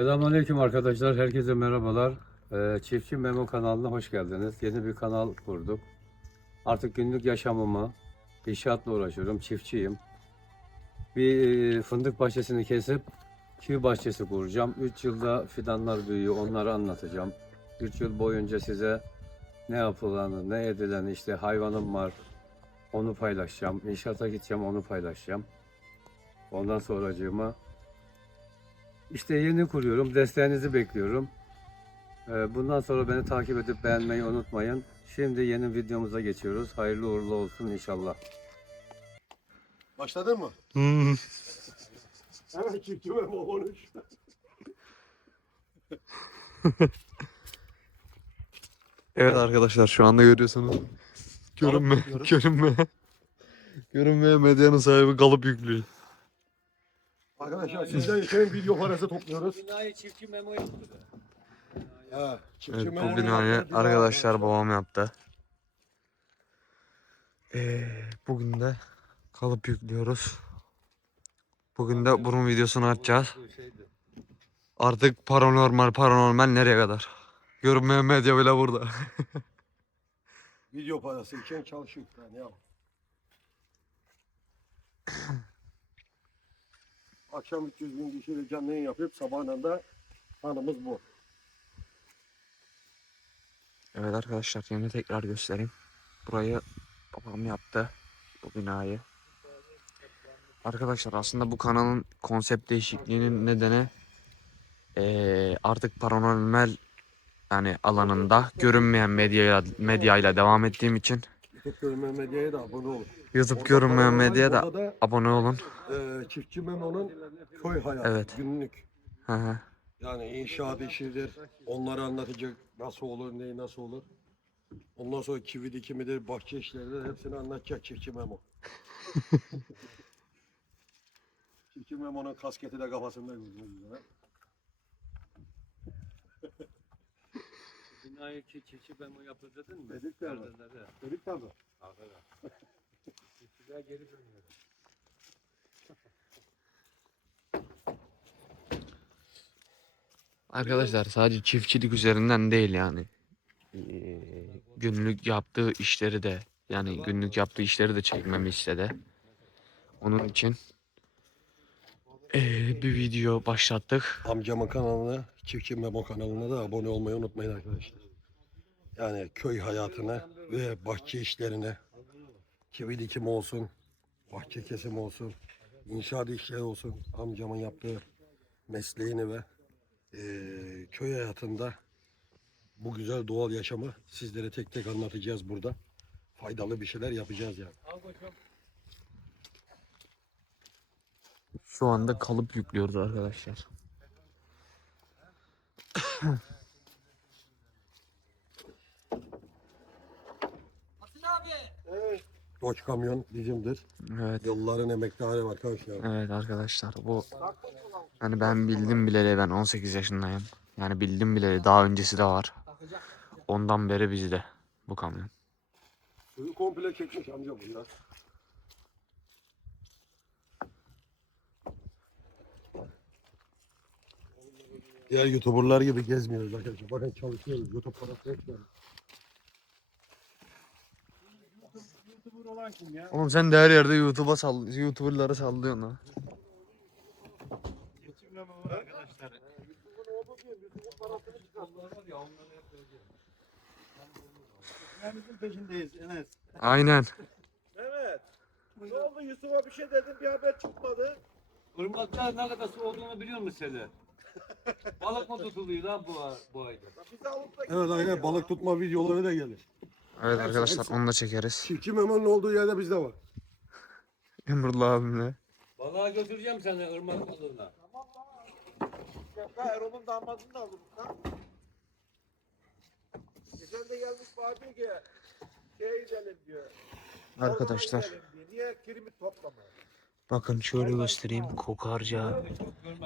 Selamünaleyküm arkadaşlar. Herkese merhabalar. Ee, Çiftçi Memo kanalına hoş geldiniz. Yeni bir kanal kurduk. Artık günlük yaşamımı inşaatla uğraşıyorum. Çiftçiyim. Bir e, fındık bahçesini kesip kivi bahçesi kuracağım. 3 yılda fidanlar büyüyor. Onları anlatacağım. 3 yıl boyunca size ne yapılanı, ne edileni, işte hayvanım var. Onu paylaşacağım. İnşaata gideceğim, onu paylaşacağım. Ondan sonracığıma işte yeni kuruyorum. Desteğinizi bekliyorum. Ee, Bundan sonra beni takip edip beğenmeyi unutmayın. Şimdi yeni videomuza geçiyoruz. Hayırlı uğurlu olsun inşallah. Başladın mı? Hmm. Hemen çiftçime konuş. Evet arkadaşlar şu anda görüyorsunuz. Görünme, görünme. Görünmeye medyanın sahibi kalıp yüklüyor. Arkadaşlar sizden için video parası topluyoruz. Binayı çiftçi memo yaptı. Ha, çiftçi Evet, bu binayı yaptı, arkadaşlar bina- babam yaptı. Ee, bugün de kalıp yüklüyoruz. Bugün de bunun videosunu açacağız. Artık paranormal paranormal nereye kadar? Görünmeyen medya bile burada. Video parası için çalışıyor. Yani ya. Akşam 300 bin kişiyle canlı yayın yapıp sabahından da hanımız bu. Evet arkadaşlar yine tekrar göstereyim. Burayı babam yaptı. Bu binayı. Arkadaşlar aslında bu kanalın konsept değişikliğinin nedeni eee, artık paranormal yani alanında görünmeyen medyaya medyayla devam ettiğim için Görünmeyen Medya'ya da abone olun. YouTube görünmeyen medyaya da abone olun. e, Çiftçi Memo'nun köy hayatı, Evet. günlük. Hı hı. Yani inşaat işidir. Onları anlatacak nasıl olur, ne nasıl olur. Ondan sonra kivi dikimidir, bahçe işleridir. Hepsini anlatacak Çiftçi Memo. Çiftçi Memo'nun kasketi de kafasında üzere. Binayı ki çiftçi memo yaptı dedin mi? Dedik de ama. Perdeleri. Dedik tabi. Aferin. Çiftçiler geri dönüyor. Arkadaşlar sadece çiftçilik üzerinden değil yani. Eee, günlük yaptığı işleri de yani günlük yaptığı işleri de çekmemi istedi. Onun için eee, bir video başlattık. Amcamın kanalına, Çiftçi Memo kanalına da abone olmayı unutmayın arkadaşlar. Yani köy hayatına ve bahçe işlerine, kivi dikimi olsun, bahçe kesimi olsun, inşaat işleri olsun, amcamın yaptığı mesleğini ve eee, köy hayatında bu güzel doğal yaşamı sizlere tek tek anlatacağız burada. Faydalı bir şeyler yapacağız yani. Şu anda kalıp yüklüyoruz arkadaşlar. Doç kamyon bizimdir. Evet. Yılların emektarı arkadaşlar. Evet arkadaşlar bu hani ben bildim bileli ben 18 yaşındayım. Yani bildim bileli daha öncesi de var. Ondan beri bizde bu kamyon. Suyu komple çekmiş amca bunlar. Diğer youtuberlar gibi gezmiyoruz arkadaşlar. Bakın çalışıyoruz. Youtube parası etmiyoruz. Oğlum sen de her yerde YouTube'a sall YouTuber'lara sallıyorsun ha. Ekmeğimizin peşindeyiz Enes. Aynen. Evet. Ne oldu Yusuf'a bir şey dedim bir haber çıkmadı. Irmakta ne kadar su olduğunu biliyor musun Seli? Balık mı tutuluyor lan bu, bu ayda? Evet aynen balık tutma videoları da gelir. Evet arkadaşlar onu da çekeriz. Çiftçi Memo'nun olduğu yerde bizde var. Emrullah abimle. Balığa götüreceğim seni ırmak balığına. Şaka Erol'un damadını da aldım lan. Geçen de gelmiş bana diyor ki şey gidelim diyor. Arkadaşlar gidelim diyor. Niye kiremit toplama? Bakın şöyle göstereyim. Kokarca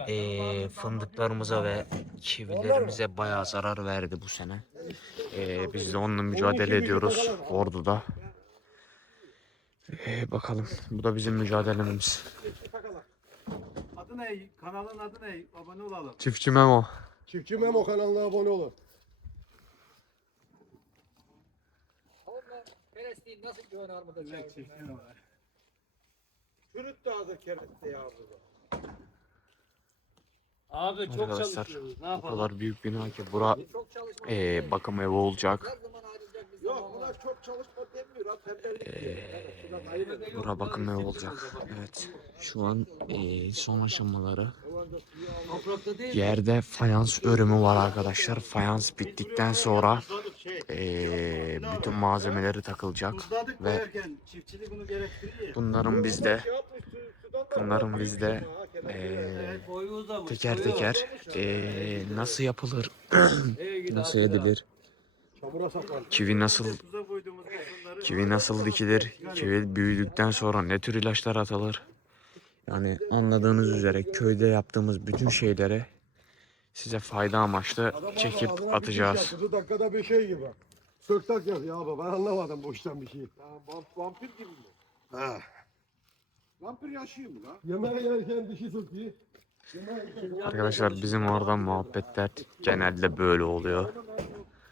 eee, fındıklarımıza ve kivilerimize bayağı zarar verdi bu sene. Eee, biz de onunla mücadele ediyoruz Ordu'da. Eee, bakalım bu da bizim mücadelemiz. Adı ne? Kanalın adı ne? Abone olalım. Çiftçi Memo. Çiftçi Memo kanalına abone olun. Çürüt de hazır kereste ya burada. Abi çok Arkadaşlar çalışıyoruz. Ne o yapalım? kadar büyük bina ki bura eee bakım evi olacak. Yok buna çok çalışma demiyor. Ha, tembellik diyor. Evet, şuradan ayırın. Bura bakım evi olacak. Evet. Şu an eee, son aşamaları. Yerde fayans örümü var arkadaşlar. Fayans bittikten sonra eee, bütün malzemeleri takılacak. Tuzladık Ve koyarken çiftçilik bunu gerektiriyor. bunların bizde bunların bizde uzamış. teker teker eee, nasıl yapılır, nasıl edilir, kivi nasıl Kivi nasıl dikilir? Kivi büyüdükten sonra ne tür ilaçlar atılır? Yani anladığınız üzere köyde yaptığımız bütün şeyleri size fayda amaçlı çekip atacağız. dakikada bir şey gibi. Sırtak yazıyor abi. Ben anlamadım bu işten bir şey. Ya, vamp- Vampir gibi mi? Ha. Vampir yaşıyor mu lan? Yemeği yerken dişi sıkıyor. Yemeği yerken- Arkadaşlar bizim orada muhabbetler genelde böyle oluyor.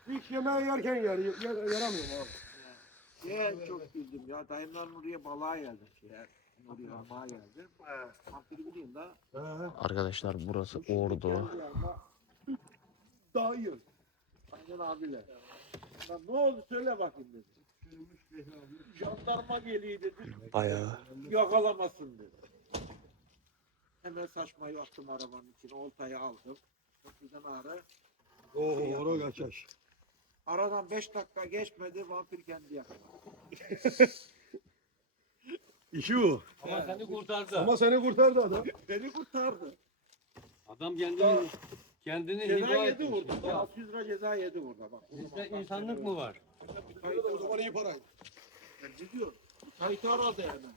Hiç yemeği yerken yer, yer, yaramıyorum abi. Ya çok güldüm ya. Dayımlar oraya balığa geldi. Oraya balığa geldi. Vampiri bileyim da. Arkadaşlar burası Ordu. Dayı. Aynen abiler. Lan ne oldu söyle bakayım dedi. Jandarma geliyor dedi. Bayağı Yakalamasın dedi. Hemen saçmayı attım arabanın içine. Oltayı aldım. Köprüden ağrı. Oo, oru kaçış. Aradan 5 dakika geçmedi. Vampir kendi yakaladı. İşi o. Ama seni kurtardı. Ama seni kurtardı adam. Beni kurtardı. Adam kendini kendini Ceza yedi etmiş. burada. Bak, 600 lira ceza yedi burada. Bak. Bizde insanlık mı var? O zaman iyi para. Ne diyor? Kayıtı aradı hemen.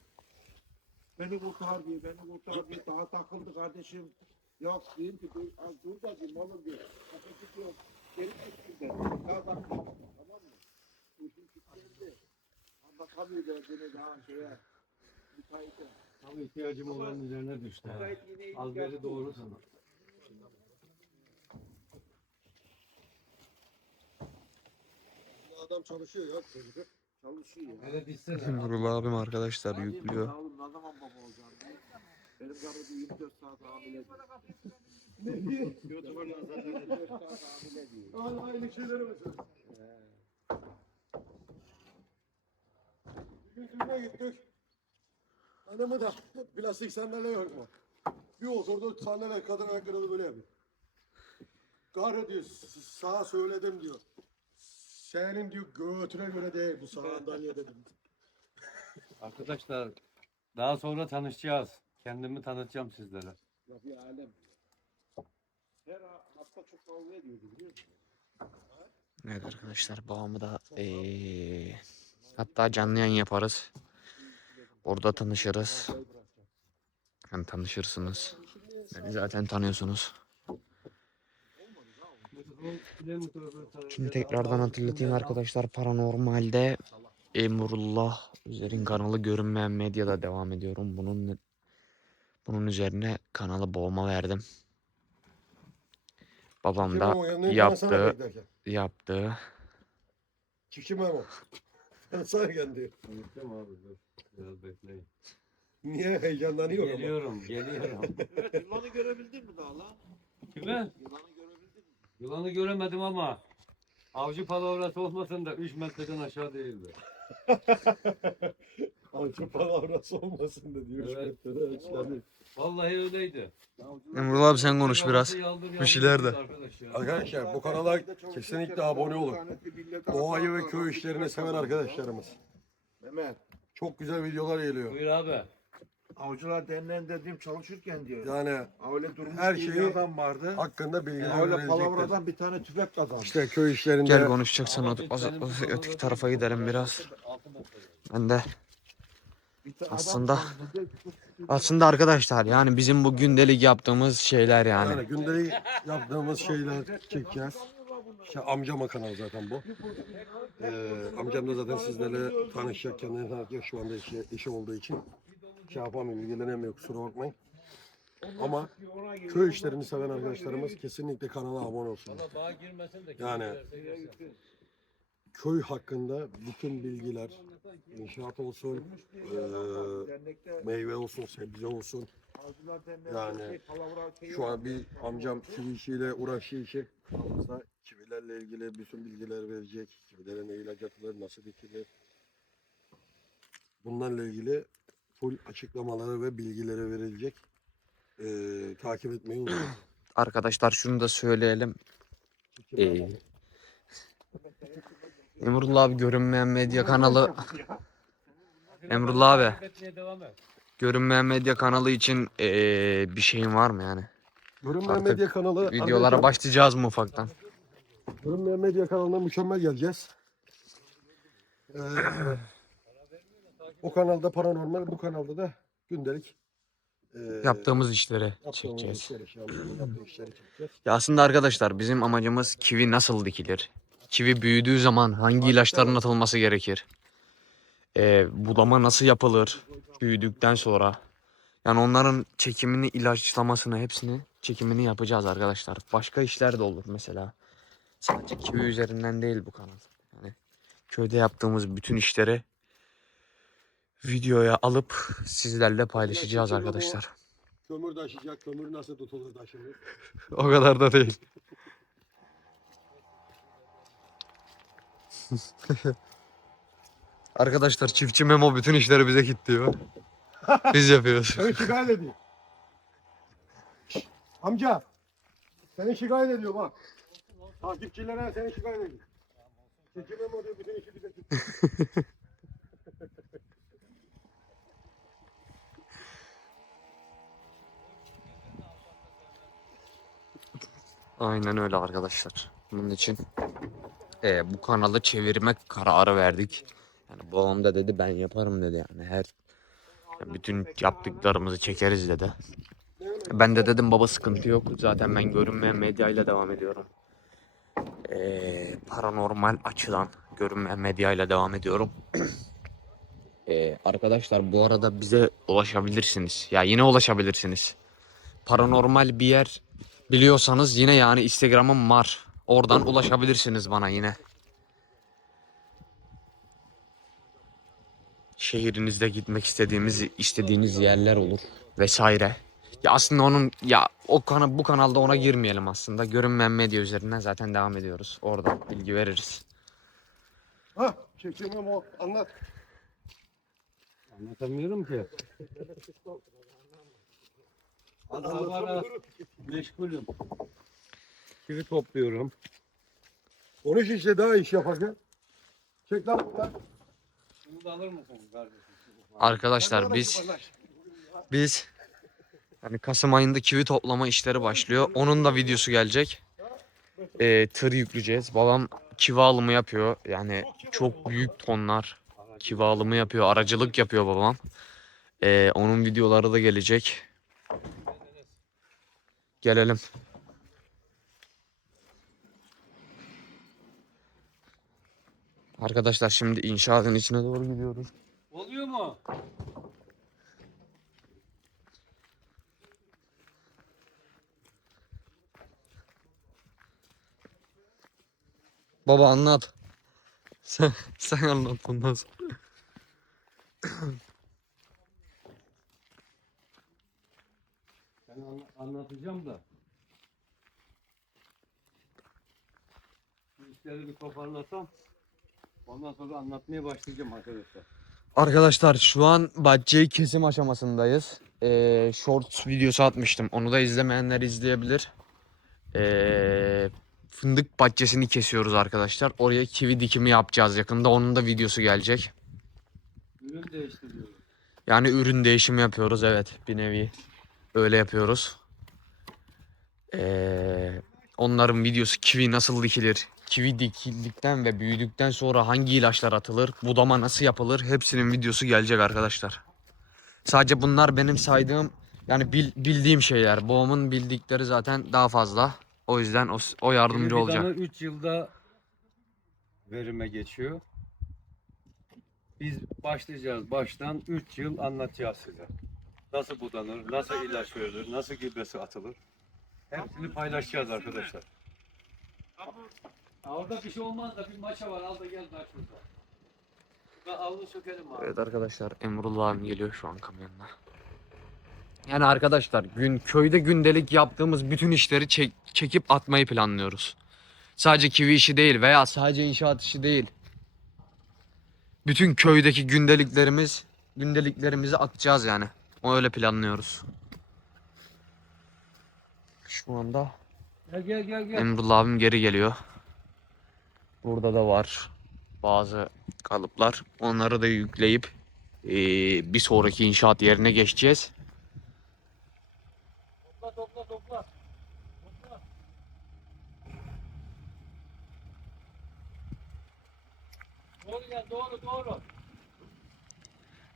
Beni kurtar diye, beni kurtar diye. Daha takıldı kardeşim. Yok diyeyim ki dur, az dur da diyeyim oğlum diyor. Kapı diyor. Geri çıktı ben. Ya bak tamam mı? İşin çıktı. Anlatamıyor derdini daha şeye. Müteahhite. Tam ihtiyacım olanın üzerine düştü. Müteahhit yine Az beri doğru sana. Adam çalışıyor ya çocuk. Çalışıyor ya. Hele dişsene. Nurul abim arkadaşlar yüklüyor. bakalım ne zaman baba olacağım. Benim karı diyor 24 saat hamile diyor. Ne diyor? YouTuber'la zaten 24 saat hamile diyor. Aynı, aynı şeyleri gün düğüne gittik. Hanımı da plastik sandalye yok mu? Bir oturdu sandalye kadın ayakları böyle yapıyor. Karı diyor "s- sağa söyledim diyor. Senin diyor göğütüne göre değil bu sandalye dedim. Arkadaşlar daha sonra tanışacağız. Kendimi tanıtacağım sizlere. Ya bir alem. Her hafta çok kavga ediyordu biliyor musun? Evet arkadaşlar babamı da eee, hatta canlı yayın yaparız. Orada tanışırız. Yani tanışırsınız. Beni zaten tanıyorsunuz. Şimdi tekrardan hatırlatayım arkadaşlar. Paranormalde Emrullah Üzer'in kanalı görünmeyen medyada devam ediyorum. Bunun bunun üzerine kanalı babama verdim. Babam da yaptı. yaptığı Çiftçi Memo. Ben sana geldi. Unuttum abi dur. Biraz bekleyin. Niye heyecanlanıyor ama? Geliyorum, geliyorum. Evet yılanı görebildin mi daha lan? Kimi? Yılanı görebildin mi? Yılanı göremedim ama avcı palavrası olmasın da 3 metreden aşağı değildi. Avcı palavrası olmasın da diyor. Evet. Vallahi öyleydi. Emrullah abi sen konuş biraz. Bir şeyler de. Arkadaşlar bu kanala kesinlikle abone olun. Doğayı ve köy işlerini seven arkadaşlarımız. Mehmet. Çok güzel videolar geliyor. Buyur abi. Avcılar denilen dediğim çalışırken diyor. Yani Öyle durmuş Her bir şeyi adam vardı. hakkında bilgiler Öyle verilecektir. palavradan bir tane tüfek kazandı. İşte köy işlerinde Gel konuşacaksan o, o, o- öteki tarafa gidelim biraz. Ben de Bir ta- adam Aslında- aslında arkadaşlar yani bizim bu gündelik yaptığımız şeyler yani. yani gündelik yaptığımız şeyler çekeceğiz. İşte amcama kanal zaten bu. Ee, amcam da zaten sizlerle tanışacak, kendini tanıtacak şu anda işi, işi olduğu için. Şey yapamıyor, ilgilenemiyor kusura bakmayın. Ama köy işlerini seven arkadaşlarımız kesinlikle kanala abone olsun. Bağa girmesin de Yani köy hakkında bütün bilgiler, inşaat olsun, eee, meyve olsun, sebze olsun. Yani Şu an bir amcam çivi işiyle uğraştığı için kanalımızda çivilerle ilgili bütün bilgiler verecek. Çivilere ne ilaç atılır, nasıl dikilir. Bunlarla ilgili full açıklamaları ve bilgileri verilecek. Eee, takip etmeyi unutmayın. Arkadaşlar şunu da söyleyelim. Ee, Emrullah abi görünmeyen medya kanalı Emrullah abi görünmeyen medya kanalı için ee, bir şeyin var mı yani? Görünmeyen Artık Medya kanalı. Videolara başlayacağız mı ufaktan? Görünmeyen Medya kanalına mükemmel geleceğiz. Eee, o kanalda paranormal, bu kanalda da gündelik eee, Yaptığımız işleri yaptığımız çekeceğiz. işleri, yaptığımız işleri çekeceğiz. Ya aslında arkadaşlar bizim amacımız kivi nasıl dikilir? Kivi büyüdüğü zaman hangi ilaçların atılması gerekir? Ee, budama nasıl yapılır büyüdükten sonra? Yani onların çekimini, ilaçlamasını, hepsini çekimini yapacağız arkadaşlar. Başka işler de olur mesela. Sadece kivi üzerinden değil bu kanal. Yani köyde yaptığımız bütün işleri videoya alıp sizlerle paylaşacağız arkadaşlar. Kömür taşıyacak, kömür nasıl tutulur taşınır? O kadar da değil. Arkadaşlar çiftçi Memo bütün işleri bize kilitliyor. Biz yapıyoruz. Seni şikayet ediyor. Amca, seni şikayet ediyor bak. Takipçilere seni şikayet ediyor. Çekimem o diyor, bütün işi bize kilitliyor. Aynen öyle arkadaşlar. Bunun için eee, bu kanalı çevirmek kararı verdik. Yani babam da dedi ben yaparım dedi yani her yani bütün yaptıklarımızı çekeriz dedi. Ben de dedim baba sıkıntı yok. Zaten ben görünmeyen medyayla devam ediyorum. Eee, paranormal açıdan görünmeyen medyayla devam ediyorum. Eee, arkadaşlar bu arada bize ulaşabilirsiniz. Ya yine ulaşabilirsiniz. Paranormal bir yer biliyorsanız yine yani Instagram'ım var. Oradan ulaşabilirsiniz bana yine. Şehrinizde gitmek istediğimiz istediğiniz yerler olur vesaire. Ya aslında onun ya o kana bu kanalda ona girmeyelim aslında. Görünmeyen medya üzerinden zaten devam ediyoruz. Oradan bilgi veririz. Ha, çekimem o, anlat. Anlatamıyorum ki. Ara ara meşgulüm. Kivi topluyorum. Konuş işte daha iş yaparken. Çek lan bunlar. Bunu da alır mısın kardeşim? Arkadaşlar biz biz hani Kasım ayında kivi toplama işleri başlıyor. Onun da videosu gelecek. Ee, tır yükleyeceğiz. Babam kivi alımı yapıyor. Yani çok büyük tonlar kivi alımı yapıyor. Aracılık yapıyor babam. Ee, onun videoları da gelecek. Gelelim. Arkadaşlar şimdi inşaatın içine doğru gidiyoruz. Oluyor mu? Baba anlat. Sen, sen anlat bundan sonra. Ben anla- anlatacağım da. Bu işleri bir toparlasam ondan sonra anlatmaya başlayacağım arkadaşlar. Arkadaşlar şu an bahçeyi kesim aşamasındayız. Ee, shorts videosu atmıştım. Onu da izlemeyenler izleyebilir. Ee, fındık bahçesini kesiyoruz arkadaşlar. Oraya kivi dikimi yapacağız yakında. Onun da videosu gelecek. Ürün değiştiriyorum. Yani ürün değişimi yapıyoruz evet bir nevi. Öyle yapıyoruz. Ee, onların videosu kivi nasıl dikilir? Kivi dikildikten ve büyüdükten sonra hangi ilaçlar atılır? Budama nasıl yapılır? Hepsinin videosu gelecek arkadaşlar. Sadece bunlar benim saydığım yani bil- bildiğim şeyler. Babamın bildikleri zaten daha fazla. O yüzden o, o yardımcı olacak. 3 yılda verime geçiyor. Biz başlayacağız baştan 3 yıl anlatacağız size. nasıl budanır, nasıl ilaç verilir, nasıl gübresi atılır. Hepsini paylaşacağız arkadaşlar. Orada bir şey olmaz da bir maşa var al da gel bak şurada. Ben avlu sökelim abi. Evet arkadaşlar Emrullah abim geliyor şu an kamyonla. Yani arkadaşlar gün köyde gündelik yaptığımız bütün işleri çek- çekip atmayı planlıyoruz. Sadece kivi işi değil veya sadece inşaat işi değil. Bütün köydeki gündeliklerimiz gündeliklerimizi atacağız yani. O öyle planlıyoruz. Şu anda Gel gel gel gel. Emrullah abim geri geliyor. Burada da var bazı kalıplar. Onları da yükleyip eee, bir sonraki inşaat yerine geçeceğiz. Topla topla topla. Topla. Doğru gel doğru doğru.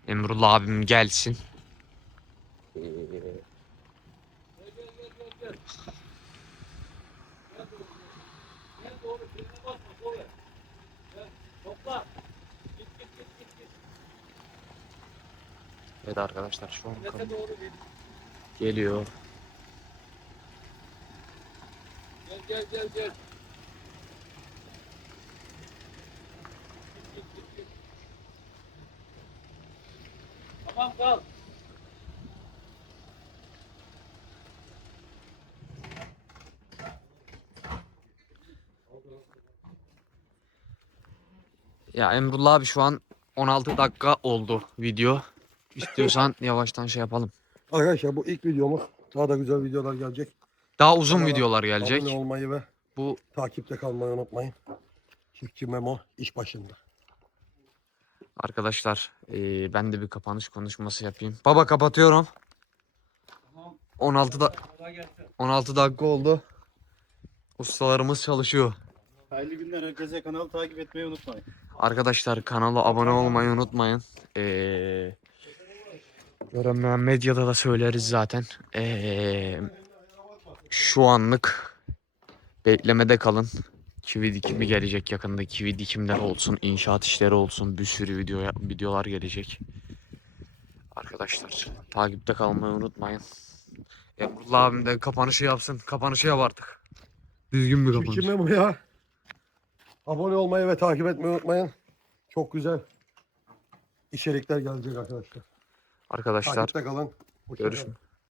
Emrullah abim gelsin. Eee, Gel gel gel gel gel. Gel doğru. Gel doğru. Frene basma doğru. Gel. Topla. Git git git git git. Evet arkadaşlar şu an geliyor. Gel gel gel gel. Tamam kal. Ya Emrullah abi şu an 16 dakika oldu video. İstiyorsan yavaştan şey yapalım. Arkadaşlar bu ilk videomuz. Daha da güzel videolar gelecek. Daha uzun Kanala videolar gelecek. Abone olmayı ve Bu takipte kalmayı unutmayın. Çiftçi Memo iş başında. Arkadaşlar eee, ben de bir kapanış konuşması yapayım. Baba kapatıyorum. Tamam. 16 da Kolay gelsin. 16 dakika oldu. Ustalarımız çalışıyor. Hayırlı günler. Herkese kanalı takip etmeyi unutmayın. Arkadaşlar kanala abone olmayı unutmayın. Eee görünmeyen medyada da söyleriz zaten. Eee, şu anlık beklemede kalın. Kivi dikimi gelecek yakında. Kivi dikimler olsun, inşaat işleri olsun. Bir sürü video videolar gelecek. Arkadaşlar takipte kalmayı unutmayın. Emrullah abim de kapanışı yapsın. Kapanışı yap artık. Düzgün bir kapanış. Çiftçi Memo'ya abone olmayı ve takip etmeyi unutmayın. Çok güzel içerikler gelecek arkadaşlar. Arkadaşlar Takipte kalın. Hoşça kalın. görüşmek